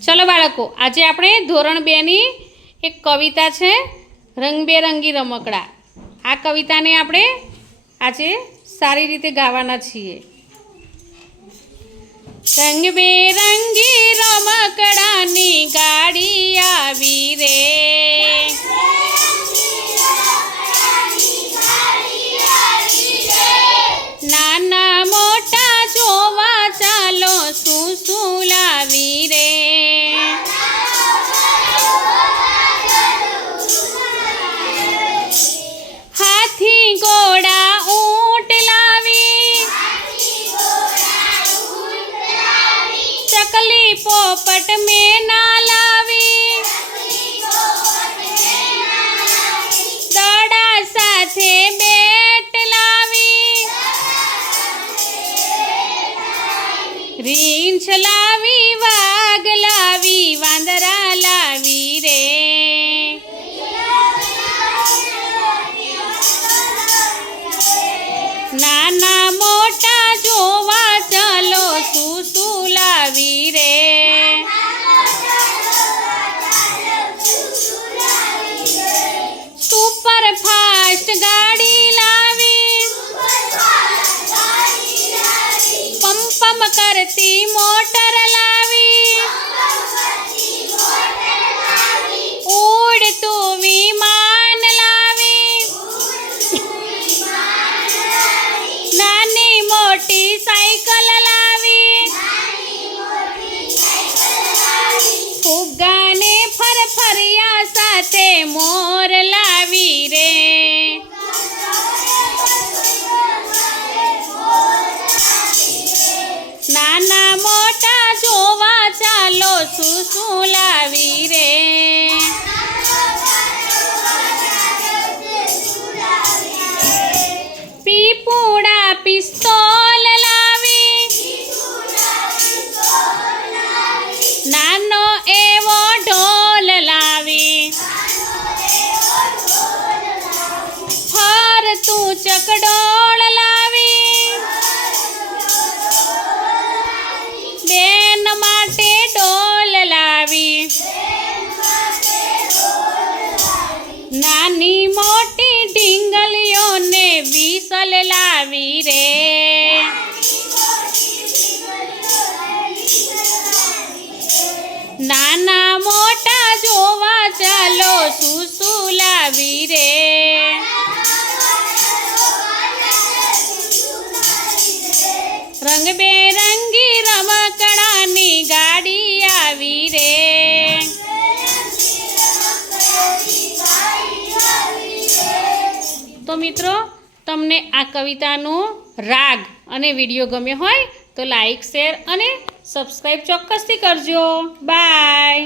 चलो बाळको, आज આપણે ધોરણ 2 ની એક કવિતા છે રંગબેરંગી રમકડા। આ કવિતાને આપણે આજે સારી રીતે ગાવાના છીએ। રંગબેરંગી રમકડાની ગાડી આવી રે, નાના મોટા જોવા ચાલો શું શું લાવી રે। હાથી ઘોડા ઊંટ લાવી, ચકલી પોપટ મેના લાવી, દડા સાથે બેટ લાવી, રીંછ લાવી, વાઘ લાવી, વાંદરા લાવી રે। નાના મોટા જોવા ચાલો શું શું લાવી રે। સુપર ફાસ્ટ ગાડી લાવી, પમ પમ કરતી મોટર લાવી, ઉડતું વિમાન લાવી, નાની મોટી સાયકલ લાવી, ફુગ્ગાને ફરફરિયા સાથે મોર લાવી રે। નાના મોટા જોવા ચાલો શું શું લાવી રે। પીપુડા પિસ્તોલ લાવી, નાનો એવો ઢોલ લાવી, ફરતું ચકડોળ લાવી, બેન માટે ડોલ લાવી, નાની મોટી ઢીંગલીઓને વિસલ લાવી રે। નાના મોટા જોવા ચાલો શું શું લાવી રે। રંગબેરંગી રમકડાની ગાડી આવી રે। તો મિત્રો, તમને આ કવિતાનો રાગ અને વિડીયો ગમ્યો હોય તો લાઈક, શેર અને સબસ્ક્રાઈબ ચોક્કસથી કરજો। બાય।